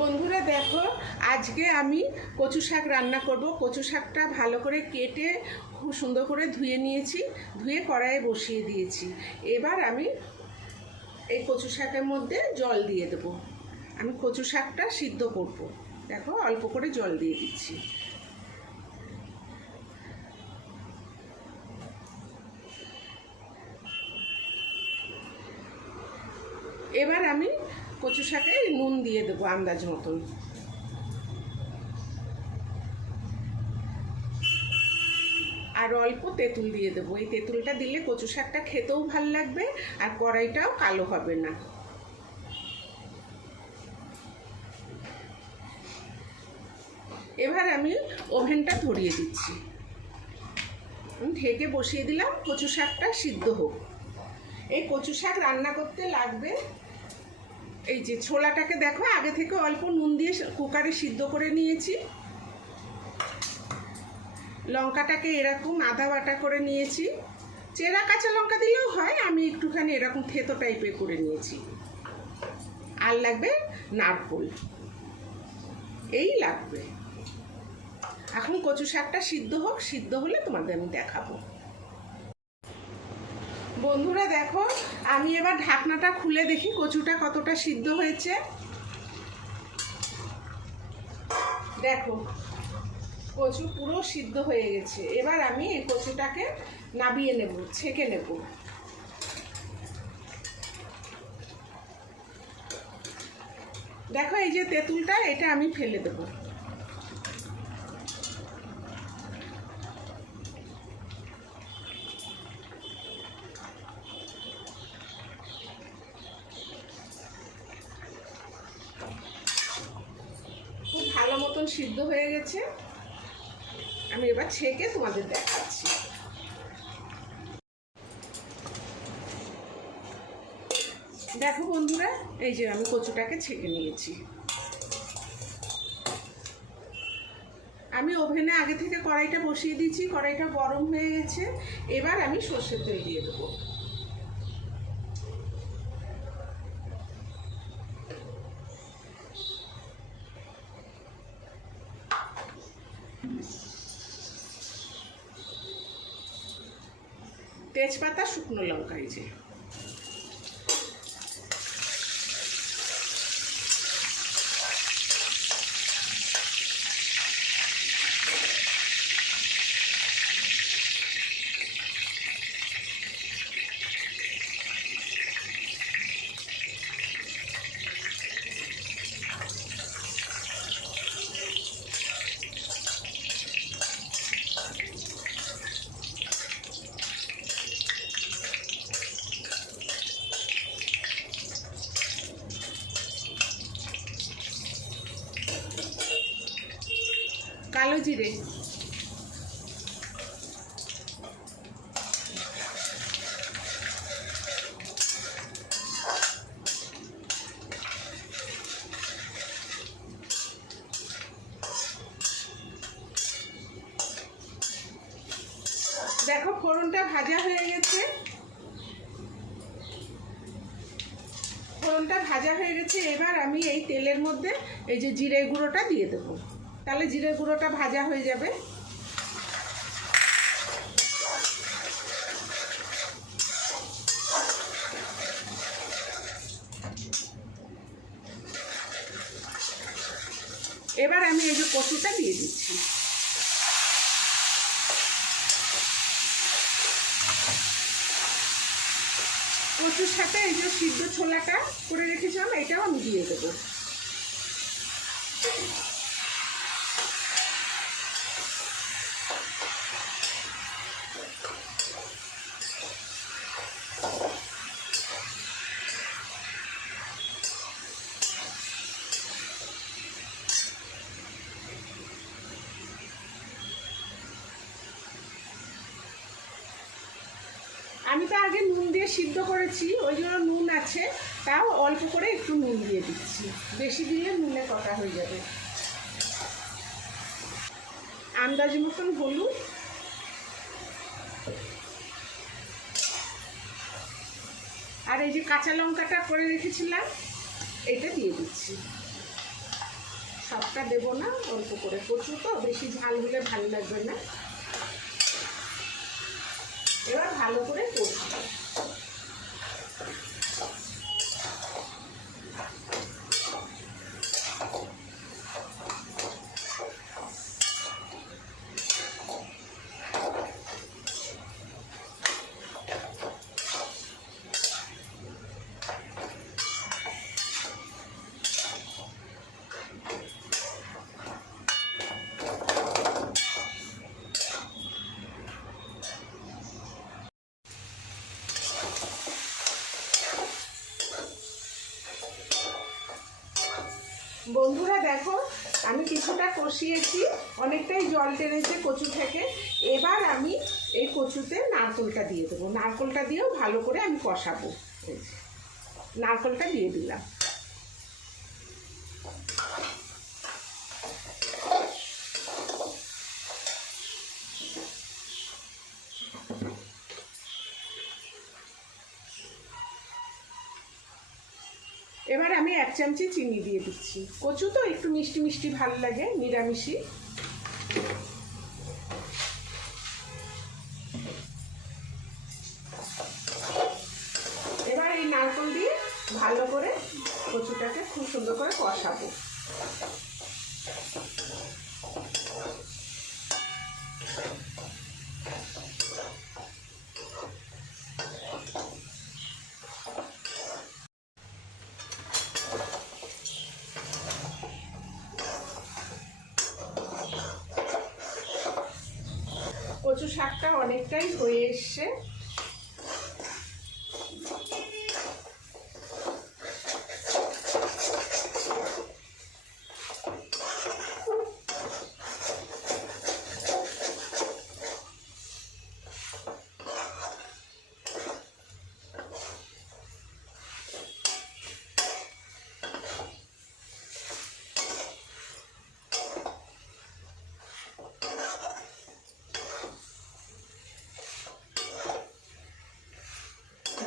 বন্ধুরা দেখো, আজকে আমি কচু শাক রান্না করব। কচু শাকটা ভালো করে কেটে খুব সুন্দর করে ধুয়ে নিয়েছি, ধুয়ে কড়াইয়ে বসিয়ে দিয়েছি। এবার আমি এই কচু শাকের মধ্যে জল দিয়ে দেবো। আমি কচু শাকটা সিদ্ধ করব। দেখো, অল্প করে জল দিয়ে দিচ্ছি। এবার আমি কচু শাকে নুন দিয়ে দেবো আন্দাজ মতন। আর অল্প তেঁতুল দিয়ে দেবো। এই তেঁতুলটা দিলে কচু শাকটা খেতেও ভালো লাগবে আর কড়াইটাও কালো হবে না। এবার আমি ওভেনটা ধরিয়ে দিচ্ছি। ঢেকে বসিয়ে দিলাম, কচু শাকটা সিদ্ধ হোক। এই কচু শাক রান্না করতে লাগবে এই যে ছোলাটাকে দেখো, আগে থেকে অল্প নুন দিয়ে কুকারে সিদ্ধ করে নিয়েছি। লঙ্কাটাকে এরকম আদা বাটা করে নিয়েছি। চেরা কাঁচা লঙ্কা দিলেও হয়, আমি একটুখানি এরকম থেতো টাইপের করে নিয়েছি। আর লাগবে নারকোল। এই লাগবে। এখন কচু শাকটা সিদ্ধ হোক, সিদ্ধ হলে তোমাদের আমি দেখাবো। বন্ধুরা দেখো, আমি এবার ঢাকনাটা খুলে দেখি কচুটা কতটা সিদ্ধ হয়েছে। দেখো, কচু পুরো সিদ্ধ হয়ে গেছে। এবার আমি এই কচুটাকে নাবিয়ে নেব, ছেঁকে নেব। দেখো, এই যে তেঁতুলটা, এটা আমি ফেলে দেবো খুব ভালো মতন সিদ্ধ হয়ে গেছে। আমি এবার ছেঁকে তোমাদের দেখাচ্ছি। দেখো বন্ধুরা, এই যে আমি কচুটাকে ছেঁকে নিয়েছি। আমি ওভেনে আগে থেকে কড়াইটা বসিয়ে দিয়েছি, কড়াইটা গরম হয়ে গেছে। এবার আমি সর্ষের তেল দিয়ে দেবো। তেজপাতা শুকনো লঙ্কা এই যে। কালো জিরে দেখো, ফোড়নটা ভাজা হয়ে গেছে। ফোড়নটা ভাজা হয়ে গেছে, এবার আমি এই তেলের মধ্যে এই যে জিরে গুঁড়োটা দিয়ে দেবো। তাহলে জিরে গুঁড়োটা ভাজা হয়ে যাবে। এবার আমি এই যে কচুটা দিয়ে দিচ্ছি। কচুর সাথে এই যে সিদ্ধ ছোলাটা করে রেখেছিলাম, এটাও আমি দিয়ে দেবো। আমি তো আগে নুন দিয়ে সিদ্ধ করেছি, ওই জন্য নুন আছে, তাও অল্প করে একটু নুন দিয়ে দিচ্ছি। বেশি দিলে নুনে কটা হয়ে যাবে। আন্দাজ মতন হলুদ। আর এই যে কাঁচা লঙ্কাটা করে রেখেছিলাম, এটা দিয়ে দিচ্ছি। সবটা দেবো না, অল্প করে। প্রচুর তো, বেশি ঝাল হলে ভালো লাগবে না। এবার ভালো করে কষবো বন্ধুরা দেখো, আমি কিছুটা কষিয়েছি, অনেকটাই জল টেনেছে কচু থেকে। এবার আমি এই কচুতে নারকোলটা দিয়ে দেবো। নারকোলটা দিয়েও ভালো করে আমি কষাবো। নারকলটা দিয়ে দিলাম। এবার আমি এক চামচি চিনি দিয়ে দিচ্ছি। কচু তো একটু মিষ্টি মিষ্টি ভালো লাগে নিরামিষি এবার এই নারকল দিয়ে ভালো করে কচুটাকে খুব সুন্দর করে কষাবো কচু শাকটা অনেকটাই হয়ে এসছে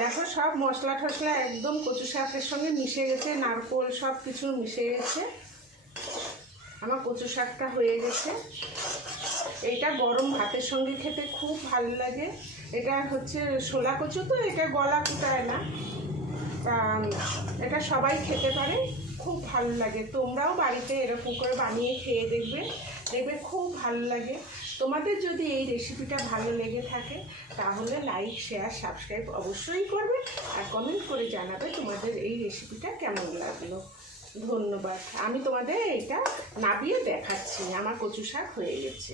দেখো, সব মশলা টশলা একদম কচু শাকের সঙ্গে মিশে গেছে, নারকোল সব কিছু মিশে গেছে। আমার কচু শাকটা হয়ে গেছে। এটা গরম ভাতের সঙ্গে খেতে খুব ভালো লাগে। এটা হচ্ছে শোলা কচু তো, এটা গলা কুটায় না। তা, এটা সবাই খেতে পারে, খুব ভালো লাগে। তোমরাও বাড়িতে এরকম করে বানিয়ে খেয়ে দেখবে। দেখবে খুব ভালো লাগে। তোমাদের যদি এই রেসিপিটা ভালো লেগে থাকে, তাহলে লাইক শেয়ার সাবস্ক্রাইব অবশ্যই করবে আর কমেন্ট করে জানাবে তোমাদের এই রেসিপিটা কেমন লাগল। ধন্যবাদ। আমি তোমাদের এটা নাবিয়ে দেখাচ্ছি। আমার কচু শাক হয়ে গেছে।